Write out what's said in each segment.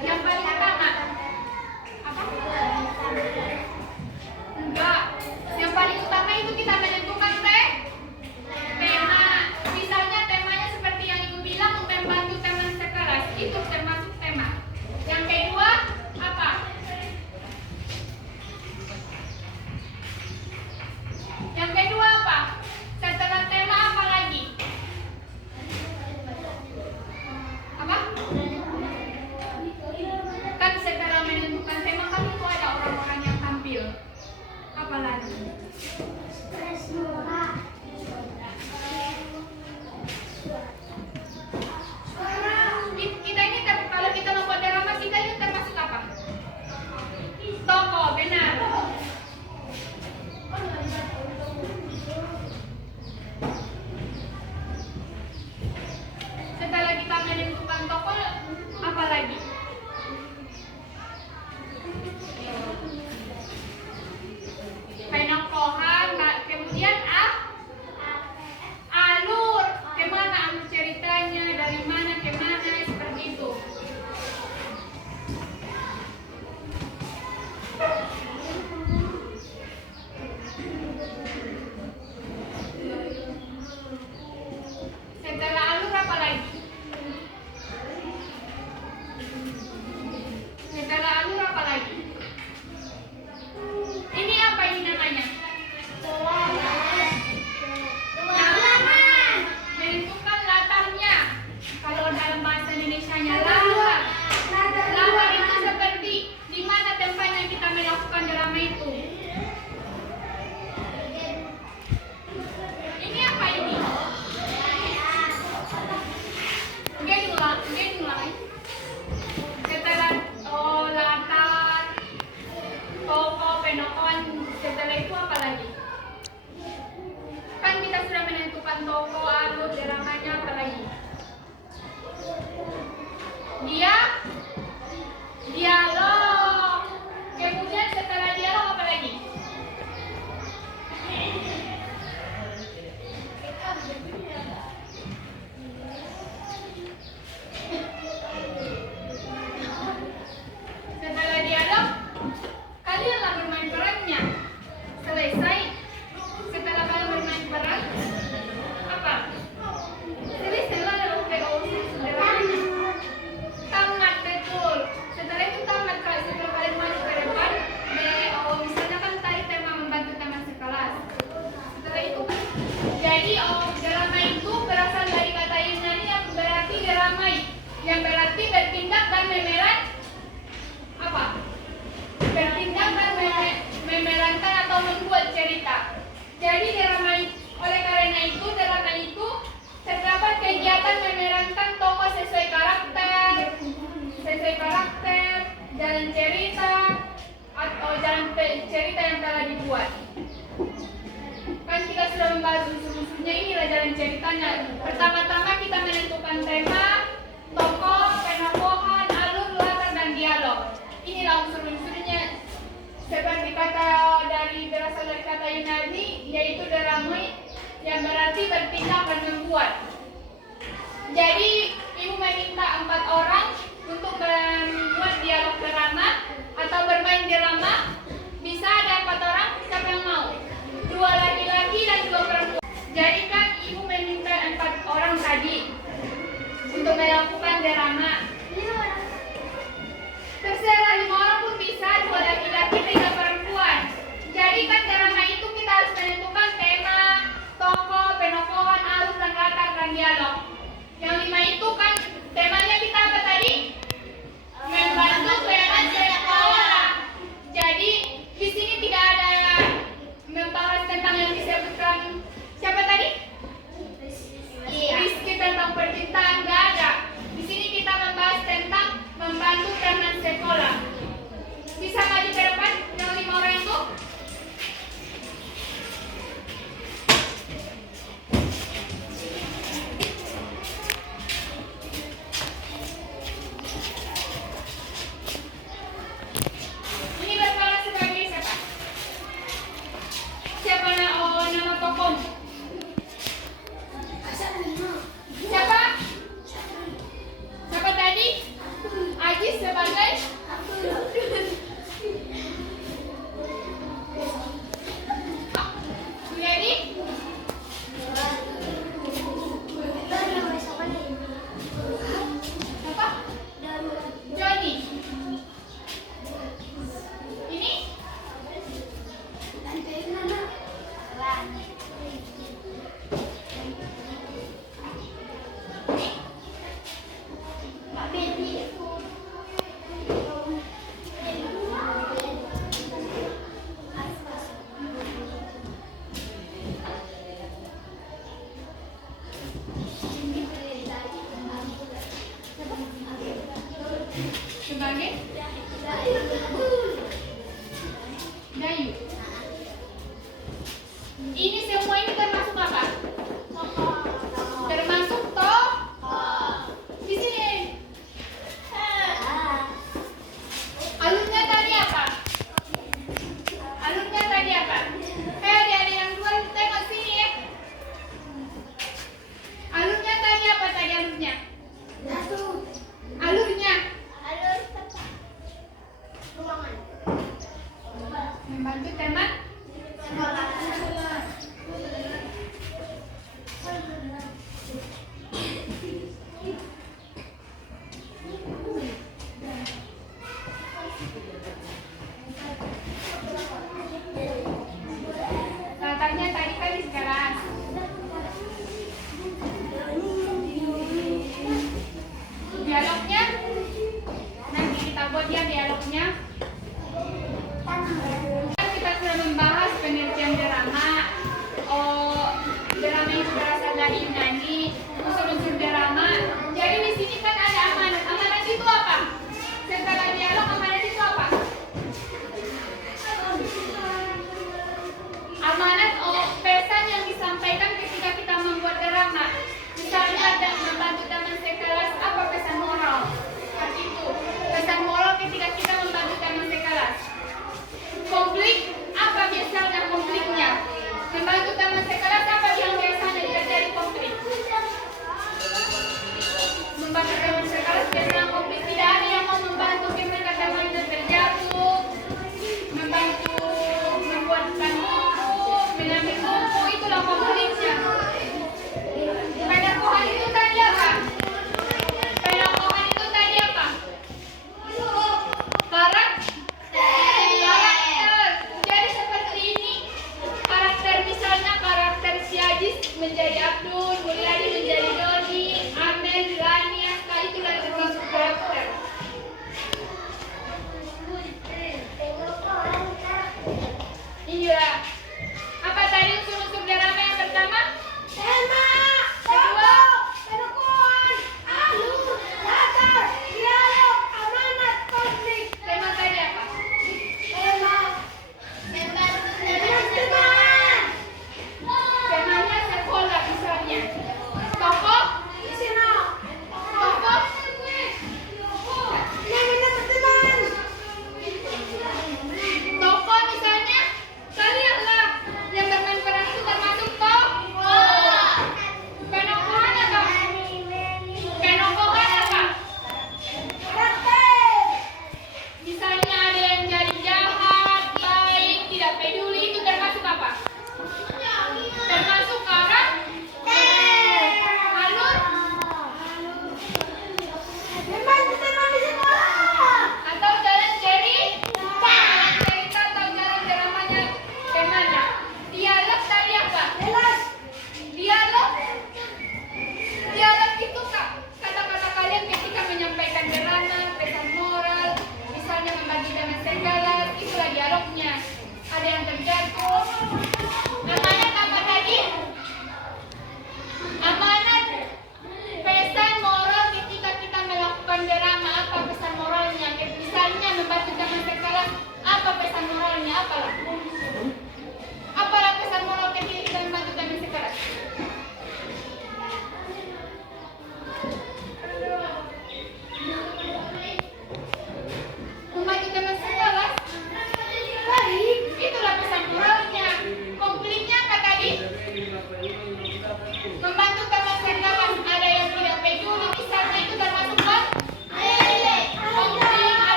Yang paling utama apa? Enggak. Yang paling utama itu kita menentukan tema. Misalnya temanya seperti yang Ibu bilang, membantu teman sekelas. Itu termasuk tema. Yang kedua apa? Yang kedua apa? Setelah tema apa lagi? Apa? Kan setelah menentukan tema kan itu ada orang-orang yang tampil. Apa lagi? Kita ini kalau kita membuat drama kita ini termasuk apa? Tokoh, benar. Setelah kita menentukan tokoh, apa lagi? Penokohan, kemudian alur, kemana alur ceritanya, dari mana ke mana, seperti itu. Setelah alur apa lagi? Setelah alur apa lagi? Ini apa ini namanya? Menentukan latarnya. Kalau dalam bahasa Indonesianya latar. Latar itu seperti di mana tempatnya kita melakukan drama itu. Ini apa ini? Ulang. Setelah latar, tokoh, penokohan, setelah itu apa lagi? Kan kita sudah menentukan tokoh, alur, dramanya, apa lagi? Dialog. Kemudian setelah dialog apa lagi? Setelah dialog, kalianlah bermain perannya. Selesai. Setelah kalian bermain peran, apa? Selesailah dalam PO sederhana. Tamat betul. Setelah itu tamat. Setelah kalian maju ke depan, misalnya kan tadi tema membantu teman sekelas. Setelah itu kan, jadi drama itu berasal dari kata Yunani yang berarti deramai, yang berarti bertindak dan memeran apa? Bertindak dan memerankan atau membuat cerita. Jadi oleh karena itu drama itu terdapat kegiatan memerankan tokoh sesuai karakter, jalan cerita atau jalan cerita yang telah dibuat. Kan kita sudah membahas unsur-unsurnya, inilah jalan ceritanya. Pertama-tama kita menentukan tema, tokoh, penokohan, alur, latar, dan dialog. Inilah unsur-unsurnya. Seperti kata berasal dari kata Yunani, yaitu deramai, yang berarti bertindak dan membuat. Jadi Ibu meminta 4 orang untuk membuat dialog drama atau bermain drama. Bisa ada 4 orang, siapa yang mau? 2 laki-laki dan 2 perempuan. Jadi kan Ibu meminta 4 orang tadi untuk melakukan drama. Terserah 5 orang pun bisa, 2 laki-laki, 3 perempuan. Jadi kan drama itu kita harus menentukan tema, tokoh, penokohan, alur, dan latar, dan dialog. Yang 5 itu kan temanya kita apa tadi? sebagai Ready? Apa? Johnny. Ini? Sebagai Dayu. Ini semua ini termasuk apa? Termasuk toh? Di sini. Alurnya tadi apa? Alurnya tadi apa? Ada yang dua tengok sini ya. Alurnya tadi apa tadi alurnya? Alurnya membantu teman latarnya tadi kan di kelas. Dialognya nanti kita buat ya dialognya. Kita sudah membahas pengertian drama, drama yang berasal dari Yunani, unsur-unsur drama. Jadi di sini kan ada amanat. Amanat itu apa? Setelah dialog, amanat itu apa? Amanat pesan yang disampaikan ketika kita membuat drama. Misalnya ada membantu teman sekelas, apa pesan moral? Itu pesan moral ketika kita membantu teman sekelas.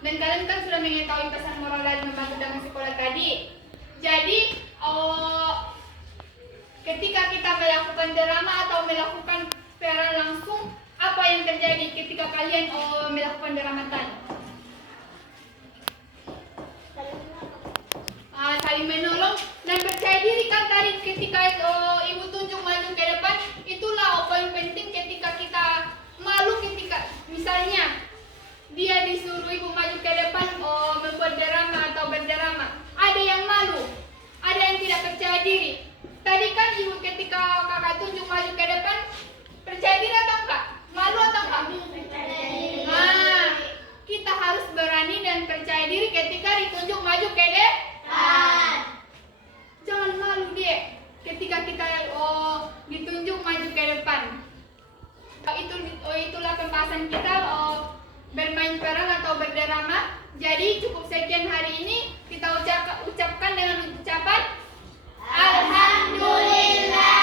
Dan kalian kan sudah mengetahui pesan moral dari membantu dengan sekolah tadi. Jadi, ketika kita melakukan drama atau melakukan peran langsung, apa yang terjadi ketika kalian melakukan drama tadi? Saling menolong dan percaya diri kan tadi ketika ibu tunjuk maju ke depan, itulah poin penting ketika kita malu ketika misalnya dia disuruh ibu maju ke depan membuat drama atau berdrama, ada yang malu, ada yang tidak percaya diri. Tadi kan ibu ketika kakak tunjuk maju ke depan, percaya diri atau enggak? Malu atau enggak? Nah, kita harus berani dan percaya diri ketika ditunjuk maju ke depan. Jangan malu dia ketika kita ditunjuk maju ke depan. Itulah pembahasan kita bermain peran atau berdrama. Jadi cukup sekian hari ini, kita ucapkan dengan ucapan Alhamdulillah.